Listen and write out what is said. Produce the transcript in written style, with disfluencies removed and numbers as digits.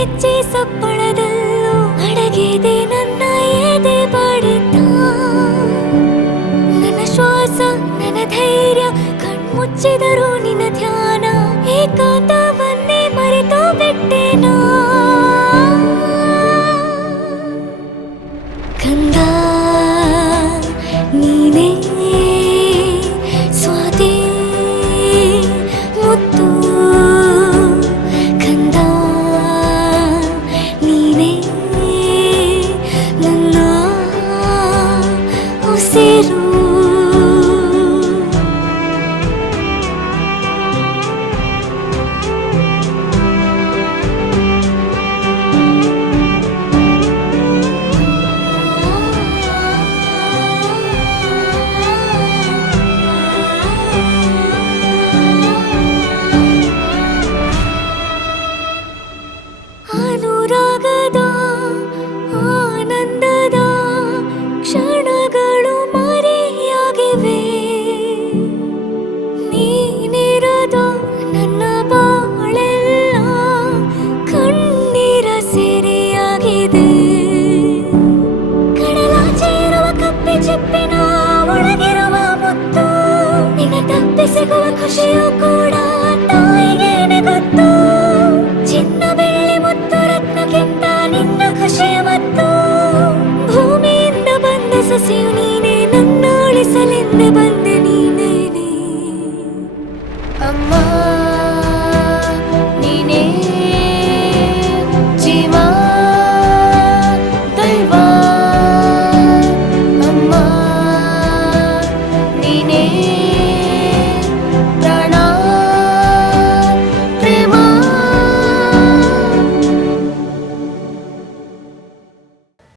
ಹೆಜ್ಜೆ ಸಪ್ಪಳದಲ್ಲೂ ಅಡಗಿದೆ ನನ್ನ ಎದೆ ಬಡಿತ. ನನ್ನ ಶ್ವಾಸ ನನ್ನ ಧೈರ್ಯ ಕಣ್ಮುಚ್ಚಿದರೂ ನಿನ್ನ ಧ್ಯಾನ, ಏಕಾಂತವನ್ನೇ ಮರೆತು ಬಿಟ್ಟೆನಾ ಕಂದ. ನೀನೇ ಸ್ವಾತಿ ಮುತ್ತು ಕಂದ, ನೀನೇ ನನ್ನ ಉಸಿರು. ಅನುರಾಗದ ಆನಂದದ ಕ್ಷಣಗಳು ಮರೆಯಾಗಿವೆ, ನೀನಿರದ ನನ್ನ ಬಾಳೆಲ್ಲ ಕಣ್ಣೀರ ಸೆರೆಯಾಗಿದೆ. ಕಡಲಾಚೆ ಇರುವ ಕಪ್ಪೆ ಚಿಪ್ಪಿನ ಒಳಗಿರುವ ಮುತ್ತು, ನಿನ್ನ ತಪ್ಪಿ ಸಿಗುವ ಖುಷಿಯೂ ಕೂಡ ತಾಯಿಗೇನೆ ಗೊತ್ತು. ಚಿನ್ನ ಬೆಳ್ಳಿ ಮುತ್ತು ರತ್ನಕ್ಕಿಂತ ನಿನ್ನ ಖುಷಿಯ ಮತ್ತು ಭೂಮಿಯಿಂದ ಬಂದ ಸಸಿಯು ನೀನೇ ನನ್ನ ಉಳಿಸಲೆಂದೆ